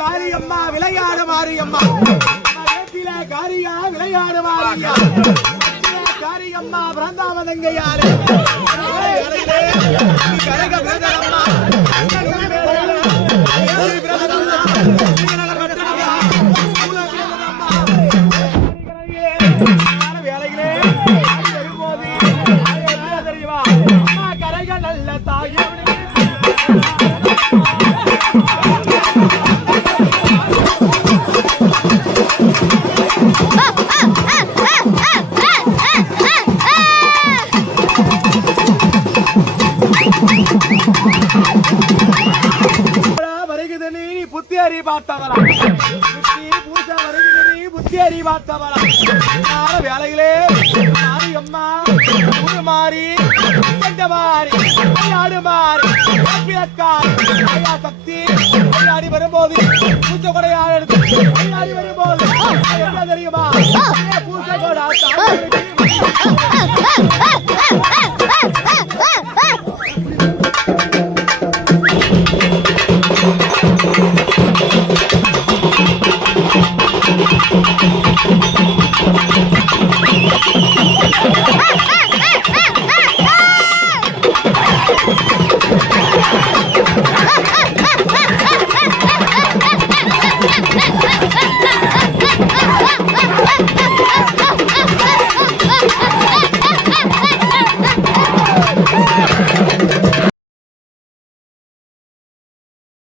காரியம்மா விளையாடு மாரியம்மா. காரியா விளையாடு மாரியா காரியம்மா பிறந்தாமதங்கையாரே கரக வேலைகளே வரும்போது புத்தி அறி பார்த்தவரா புத்தி பூச வருகுது நீ புத்தி அறி பார்த்தவரா வேலைகளே மாறி அம்மா ஊரு மாறி கண்ட மாறி ஆடு மாறி பிறக்காரி ஐயா சக்தி ஆடி வரும்போது எடுத்து ஆடி வரும்போது தெரியுமா Ah!